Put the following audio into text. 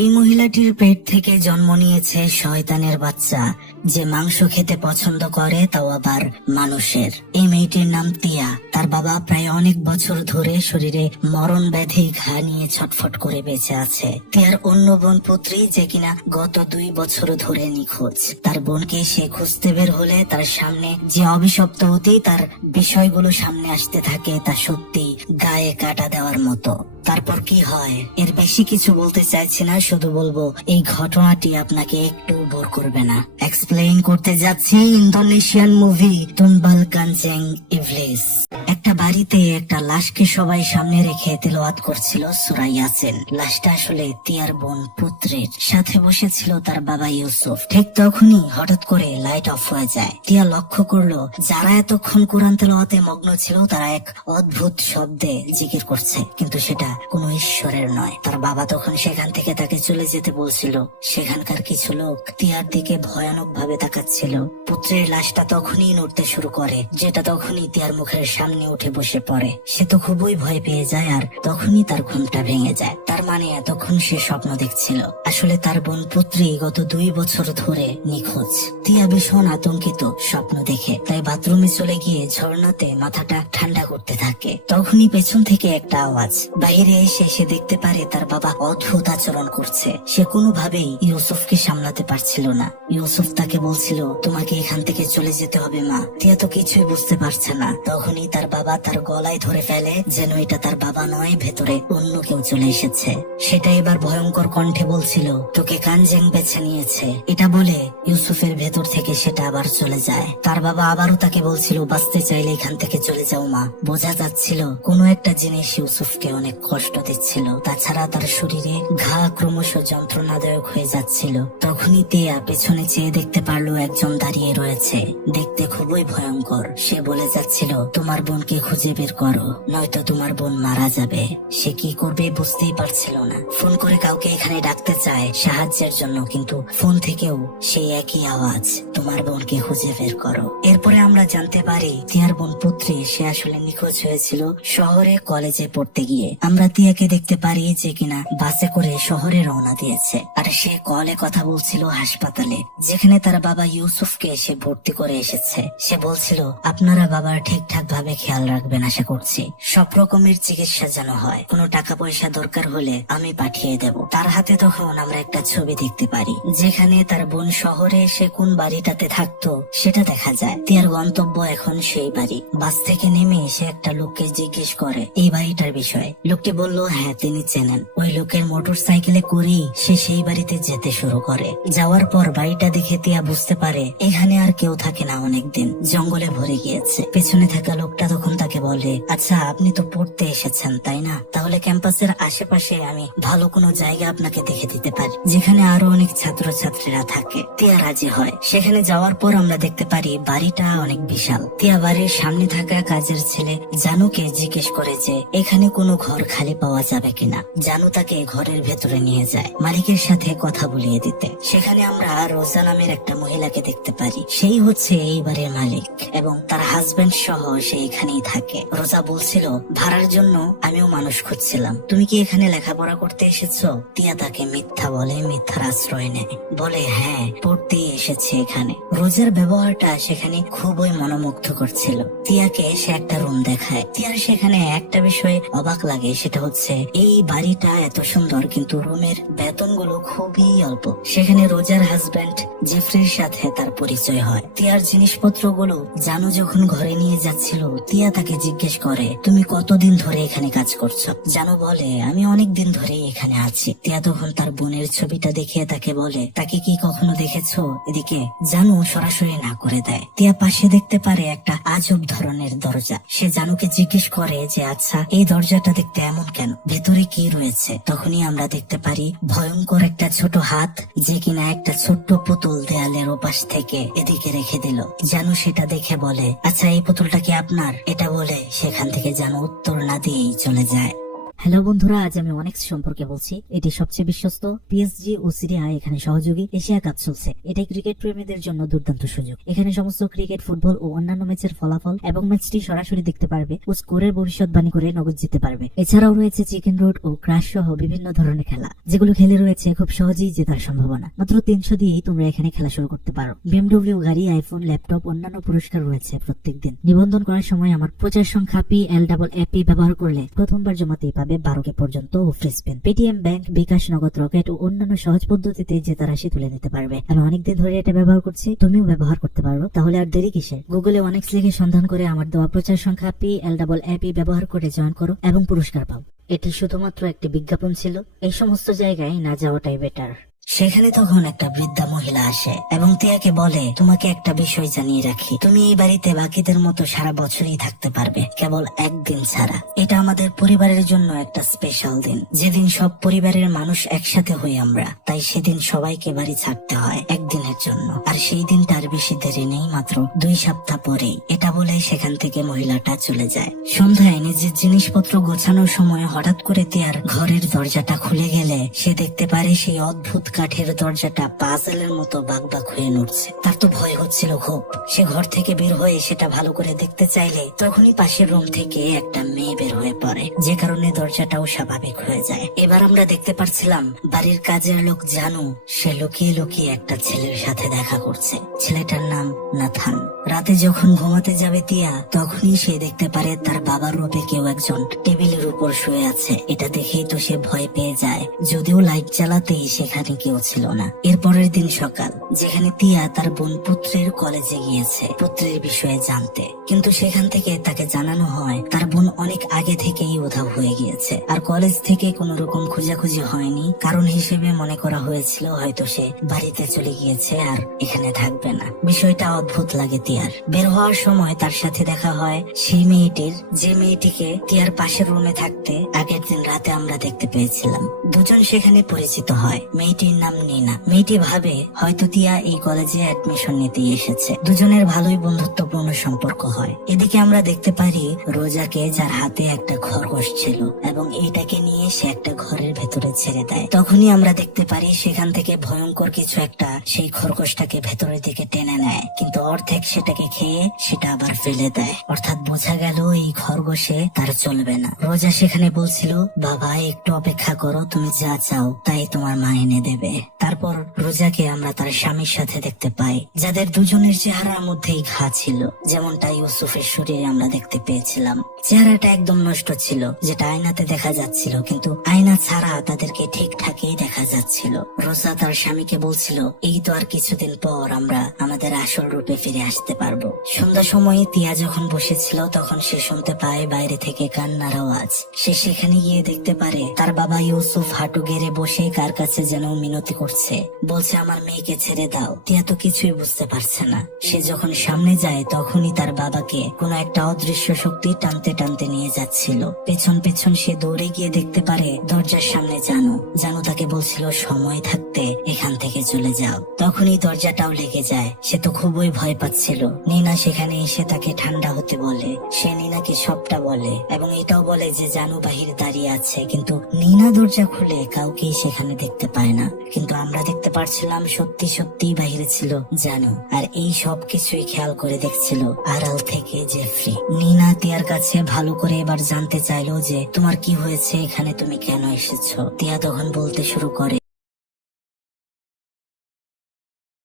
এই মহিলাটির পেট থেকে জন্ম নিয়েছে শয়তানের বাচ্চা, যে মাংস খেতে পছন্দ করে, তাও আবার মানুষের। এই মেয়েটির নাম তিয়া। তার বাবা প্রায় অনেক বছর ধরে শরীরে মরণ ব্যাধি ঘা নিয়ে ছটফট করে বেঁচে আছে। তিয়ার অন্য বোন পুত্রী, যে কিনা গত 2 বছর ধরে নিখোঁজ। তার বোনকে সে খুঁজতে বের হলে তার সামনে যে অভিশপ্ত অতীত তার বিষয়গুলো সামনে আসতে থাকে, তা সত্যি গায়ে কাটা দেওয়ার মতো। তারপর কি হয় এর বেশি কিছু বলতে চাইছি না, শুধু বলবো এই ঘটনাটি আপনাকে একটু বোর করবে না। এক্সপ্লেইন করতে যাচ্ছি ইন্দোনেশিয়ান মুভি তুম্বাল কাঞ্চেং ইভলিস। একটা বাড়িতে একটা লাশকে সবাই সামনে রেখে তেলাওয়াত করছিল সূরা ইয়াসিন। লাশটা আসলে তিয়ার বোন পুত্রের। সাথে বসেছিল তার বাবা ইউসুফ। ঠিক তখনই হঠাৎ করে লাইট অফ হয়ে যায়। তিয়া লক্ষ্য করলো যারা এতক্ষণ কোরআন তেলাওয়াতে মগ্ন ছিল তারা এক অদ্ভুত শব্দে জিকির করছে, কিন্তু সেটা কোনো ঈশ্বরের নয়। তার বাবা তখন সেখান থেকে তাকে চলে যেতে বলছিল। সেখানকার কিছু লোক তিয়ার দিকে ভয়ানক ভাবে তাকাচ্ছিল। পুত্রের লাশটা তখনই নড়তে শুরু করে, যেটা তখনই তিয়ার মুখের সামনে উঠে বসে পড়ে। সে তো খুবই ভয় পেয়ে যায়, আর তখনই তার ঘুমটা ভেঙে যায়। তার মানে এতক্ষণ সে স্বপ্ন দেখছিল। আসলে তার বোন পুত্রী গত 2 বছর ধরে নিখোঁজ। তিয়া ভীষণ আতঙ্কিত স্বপ্ন দেখে, তাই বাথরুমে চলে গিয়ে ঝর্ণাতে মাথাটা ঠান্ডা করতে থাকে। তখনই পেছন থেকে একটা আওয়াজ। বাইরে এসে সে দেখতে পারে তার বাবা অদ্ভুত আচরণ করছে। সে কোনোভাবেই ইউসুফকে সামলাতে পারছিল না। ইউসুফ তাকে বলছিল, তোমাকে এখান থেকে চলে যেতে হবে মা। তিয়া তো কিছুই বুঝতে পারছে না। তখনই তার বাবা তার গলায় ধরে ফেলে, যেন এটা তার বাবা নয়, ভেতরে অন্য কেউ চলে এসেছে। সেটা এবার ভয়ঙ্কর কণ্ঠে বলছিল, তোকে কানজেং বেছে নিয়েছে। এটা বলে ইউসুফের ভেতর থেকে সেটা আবার চলে যায়। তার বাবা আবারও তাকে বলছিল, বাঁচতে চাইলে এখান থেকে চলে যাও মা। বোঝা যাচ্ছিল কোনো একটা জিনিস ইউসুফকে অনেক কষ্ট দিচ্ছিল। তাছাড়া তার শরীরে ঘা ক্রমশ যন্ত্রণাদায়ক হয়ে যাচ্ছিল। তখনই তিয়া পেছনে চেয়ে দেখতে পারলো একজন দাঁড়িয়ে রয়েছে, দেখতে খুবই ভয়ঙ্কর। সে বলে যাচ্ছিল, তোমার বোনকে খুঁজে বের করো, নয়তো তোমার বোন মারা যাবে। সে কি করবে বুঝতেই পারছিল না। ফোন করে কাউকে এখানে ডাকতে চায় সাহায্যের জন্য, কিন্তু ফোন থেকেও সেই একই আওয়াজ, তোমার বোনকে খুঁজে বের করো। এরপরে আমরা জানতে পারি তিয়ার বোন পুত্রী সে আসলে নিখোঁজ হয়েছিল শহরে কলেজে পড়তে গিয়ে। আমরা তিয়াকে দেখতে পারি যে কিনা বাসে করে শহরে রওনা দিয়েছে, আর সে কলে কথা বলছিল হাসপাতালে, যেখানে তার বাবা ইউসুফকে সে ভর্তি করে এসেছে। সে বলছিল, আপনারা বাবার ঠিকঠাক ভাবে খেয়াল রাখবেন, আশা করছি। সব রকমের চিকিৎসা যেন হয়। কোনো টাকা পয়সা দরকার হলে আমি পাঠিয়ে দেব। তার হাতে তখন আমরা একটা ছবি দেখতে পারি, যেখানে তার বোন শহরে সে কোন বাড়িটাতে থাকতো সেটা দেখা যায়। তিয়ার গন্তব্য এখন সেই বাড়ি। বাস থেকে নেমে সে একটা লোককে জিজ্ঞেস করে এই বাড়িটার বিষয়ে। লোকটি বলল, হ্যাঁ তিনি চেনেন। ওই লোকের মোটর সাইকেলে করেই সে সেই বাড়িতে যেতে শুরু করে। যাওয়ার পর বাড়িটা দেখে তিয়া বুঝতে পারে এখানে আর কেউ থাকে না, অনেকদিন জঙ্গলে ভরে গিয়েছে। পেছনে থাকা লোকটা তখন তাকে বলে, আচ্ছা আপনি তো পড়তে এসেছেন তাই না, তাহলে ক্যাম্পাসের আশেপাশে আমি ভালো কোনো জায়গা আপনাকে দেখে দিতে পারি, যেখানে আরো অনেক ছাত্রছাত্রীরা থাকে। তিয়া রাজি হয়। সেখানে যাওয়ার পর আমরা দেখতে পারি বাড়িটা অনেক বিশাল। তিয়া বাড়ির সামনে থাকা কাজের ছেলে জানুকে জিজ্ঞেস করে যে এখানে কোনো ঘর খালি পাওয়া যাবে কিনা। জানু তাকে ঘরের ভেতরে নিয়ে যায় মালিকের সাথে কথা বলিয়ে দিতে। সেখানে আমরা রোজা নামের একটা মহিলাকে দেখতে পারি। সেই হচ্ছে এই বাড়ির মালিক এবং তার হাজবেন্ড সহ সে এখানেই থাকে। রোজা বলছিল, ভাড়ার জন্য আমিও মানুষ খুঁজছিলাম, তুমি কি এখানে লেখাপড়া করতে এসেছো? তিয়া তাকে মিথ্যা বলে, মিথ্যার আশ্রয় নেয়, বলে হ্যাঁ পড়তেই এসেছে এখানে। রোজার ব্যবহারটা সেখানে খুবই মনোমুগ্ধ করছিল। তিয়াকে সে একটা রুম দেখায়। তিয়ার সেখানে একটা বিষয় অবাক লাগে, সেটা হচ্ছে এই বাড়িটা এত সুন্দর কিন্তু রুমের বেতনগুলো খুবই অল্প। সেখানে রোজার হাজবেন্ড জেফরির সাথে তার পরিচয় হয়। তিয়ার জিনিসপত্রগুলো জানু যখন ঘরে নিয়ে যাচ্ছিল, তিয়া তাকে জিজ্ঞেস করে, তুমি কতদিন ধরে এখানে কাজ করছো? জানু বলে, আমি অনেক দিন ধরে এখানে আছি। তিয়া তখন তার বোনের ছবিটা দেখিয়ে তাকে বলে, তাকে কি কখনো দেখেছো? এদিকে জানু সরাসরি না করে দেয়। তিয়া পাশে দেখতে পারে একটা আজব ধরনের দরজা। সে জানুকে জিজ্ঞেস করে যে আচ্ছা এই দরজাটা দেখতে এমন কেন, ভেতরে কি রয়েছে? তখনই আমরা দেখতে পারি ভয়ঙ্কর একটা ছোট হাত, যে কিনা একটা ছোট্ট পুতুল দেয়ালের ওপাশ থেকে এদিকে রেখে দিল। জানু সেটা দেখে বলে, আচ্ছা এই পুতুলটা কি আপনার? এটা বলে সেখান থেকে জানু উত্তর না দিয়েই চলে যায়। হ্যালো বন্ধুরা, আজ আমি অনেক্স সম্পর্কে বলছি। এটি সবচেয়ে বিশ্বস্ত পিএসজি ও সিরিয়া এখানে সহযোগী এশিয়া কাপ চলছে। এটাই ক্রিকেট প্রেমীদের জন্য দুর্দান্ত সুযোগ। এখানে সমস্ত ক্রিকেট, ফুটবল ও অন্যান্য ম্যাচের ফলাফল এবং ম্যাচটি সরাসরি দেখতে পারবে ও স্কোরের ভবিষ্যৎবাণী করে নগদ জিততে পারবে। এছাড়াও রয়েছে চিকেন রোড ও ক্রাশ সহ বিভিন্ন ধরনের খেলা, যেগুলো খেলে রয়েছে খুব সহজেই জেতার সম্ভাবনা। মাত্র 300 দিয়েই তোমরা এখানে খেলা শুরু করতে পারো। বিএমডব্লিউ গাড়ি, আইফোন, ল্যাপটপ, অন্যান্য পুরস্কার রয়েছে প্রত্যেকদিন। নিবন্ধন করার সময় আমার প্রচার সংখ্যা PLAAP ব্যবহার করলে প্রথমবার জমাতেই পাবে 12K পর্যন্ত ও ফ্রি স্পিন। পেটিএম ব্যাংক, বিকাশ, নগদ, রকেট ও অন্যান্য সহজ পদ্ধতিতে জেতা রাশি তুলে নিতে পারবে। আমি অনেকদিন ধরে এটা ব্যবহার করছি, তুমিও ব্যবহার করতে পারো। তাহলে আর দেরি কিসে? গুগলে অনেক্স লিখে সন্ধান করে আমার দেওয়া প্রচার সংখ্যা PLAAP ব্যবহার করে জয়েন করো এবং পুরস্কার পাও। এটি শুধুমাত্র একটি বিজ্ঞাপন ছিল। এই সমস্ত জায়গায় না যাওয়াটাই বেটার। সেখানে তখন একটা বৃদ্ধা মহিলা আসে এবং তিয়াকে বলে, তোমাকে একটা বিষয় জানিয়ে রাখি, তুমি এই বাড়িতে বাকিদের মতো সারা বছরই থাকতে পারবে, কেবল একদিন ছাড়া। এটা আমাদের পরিবারের জন্য একটা স্পেশাল দিন, যেদিন সব পরিবারের মানুষ একসাথে হই আমরা। তাই সেদিন সবাইকে বাড়ি ছাড়তে হয় একদিনের জন্য। আর সেই দিনটার বেশি দেরি নেই, মাত্র 2 সপ্তাহ পরেই। এটা বলে সেখান থেকে মহিলাটা চলে যায়। সন্ধ্যায় নিজের জিনিসপত্র গোছানোর সময় হঠাৎ করে তিয়ার ঘরের দরজাটা খুলে গেলে সে দেখতে পারে সেই অদ্ভুত কাঠের দরজাটা পাজলের মতো বাগবাগ হয়ে নড়ছে। তার তো ভয় হচ্ছিল খুব। সে ঘর থেকে বের হয়ে সেটা ভালো করে দেখতে চাইলে তখনই পাশের রুম থেকে একটা মেয়ে বের হয়ে পড়ে, যে কারণে দরজাটাও স্বাভাবিক হয়ে যায়। এবার আমরা দেখতে পারছিলাম বাড়ির কাজের লোক জানু, সে লুকিয়ে লুকিয়ে একটা ছেলের সাথে দেখা করছে। ছেলেটার নাম নাথান। রাতে যখন ঘুমাতে যাবে তিয়া, তখনই সে দেখতে পারে তার বাবার রূপে কেউ একজন টেবিলের উপর শুয়ে আছে। এটা দেখেই তো সে ভয় পেয়ে যায়, যদিও লাইট জ্বালাতেই সেখানে কেউ ছিল না। এরপরের দিন সকাল, যেখানে তিয়া তার বোন পুত্রের কলেজে গিয়েছে পুত্রের বিষয়ে জানতে, কিন্তু সেখান থেকে তাকে জানানো হয় তার বোন অনেক আগে থেকেই উধাও হয়ে গিয়েছে। আর কলেজ থেকে কোনো রকম খোঁজাখুঁজি হয়নি। কারণ হিসেবে মনে করা হয়েছিল হয়তো সে বাড়িতে চলে গিয়েছে আর এখানে থাকবে না। বিষয়টা অদ্ভুত লাগে তিয়ার। বের হওয়ার সময় তার সাথে দেখা হয় সেই মেয়েটির, যে মেয়েটিকে তিয়ার পাশের রুমে থাকতে আগের দিন রাতে আমরা দেখতে পেয়েছিলাম। দুজন সেখানে পরিচিত হয়। মেয়েটির নাম নিনা। মেয়েটি ভাবে হয়তো তিয়া এই কলেজে অ্যাডমিশন নিতে এসেছে। দুজনের ভালোই বন্ধুত্বপূর্ণ সম্পর্ক হয়। এদিকে আমরা দেখতে পারি রোজাকে, যার হাতে একটা খরগোশ ছিল এবং এইটাকে নিয়ে সে একটা ঘরের ভেতরে ছেড়ে দেয়। তখনই আমরা দেখতে পারি সেখান থেকে ভয়ঙ্কর কিছু একটা সেই খরগোশটাকে ভেতরের দিকে টেনে নেয়, কিন্তু অর্ধেক সেটাকে খেয়ে সেটা আবার ফেলে দেয়। অর্থাৎ বোঝা গেল এই খরগোশে তার চলবে না। রোজা সেখানে বলছিল, বাবা একটু অপেক্ষা করো, তুমি যা চাও তাই তোমার মা এনে দেবে। তারপর রোজাকে আমরা তার স্বামীর সাথে দেখতে পাই, যাদের দুজনের চেহারার মধ্যেই ঘা ছিল, যেমনটা ইউসুফের শরীরে আমরা দেখতে পেয়েছিলাম। চেহারাটা একদম নষ্ট ছিল, যেটা আয়নাতে দেখা যাচ্ছিল, কিন্তু আয়না ছাড়া তাদেরকে ঠিকঠাকই দেখা যাচ্ছিল। রোজা তার স্বামীকে বলছিল, এই তো আর কিছুদিন পর আমরা আমাদের আসল রূপে ফিরে আসতে পারবো। সন্ধ্যা সময়ে তিয়া যখন বসেছিল তখন সে শুনতে পায় বাইরে থেকে কান্নার আওয়াজ। সে সেখানে গিয়ে দেখতে পারে তার বাবা ইউসুফ হাঁটু গেড়ে বসে কার কাছে যেন মিনতি করছে, বলছে আমার মেয়েকে ছেড়ে দাও। তিয়া তো কিছুই বুঝতে পারছে না। সে যখন সামনে যায় তখনই তার বাবাকে কোনো একটা অদৃশ্য শক্তি টানতে টানতে নিয়ে যাচ্ছিল। পেছন পেছন সে দৌড়ে গিয়ে দেখতে পারে দরজার সামনে জানু। জানু তাকে বলছিল সময় থাকতে এখান থেকে চলে যাও। তখনই দরজাটাও লেগে যায়। সে তো খুবই ভয় পাচ্ছিল। নিনা সেখানে এসে তাকে ঠান্ডা হতে বলে। সে নিনাকে সবটা বলে এবং এটাও বলে যে জানু বাহির দাঁড়িয়ে আছে, কিন্তু নিনা দরজা খুলে কাউকেই সেখানে দেখতে পায় না। কিন্তু আমরা দেখতে পারছিলাম সত্যি সত্যি বাহিরে ছিল জানু, আর এই সব কিছুই খেয়াল করে দেখছিল আড়াল থেকে জেফরি। নিনা তিয়ার কাছে ভালো করে এবার জানতে চাইলো যে তোমার কি হয়েছে, এখানে তুমি কেন এসেছো। তিয়া তখন বলতে শুরু করে,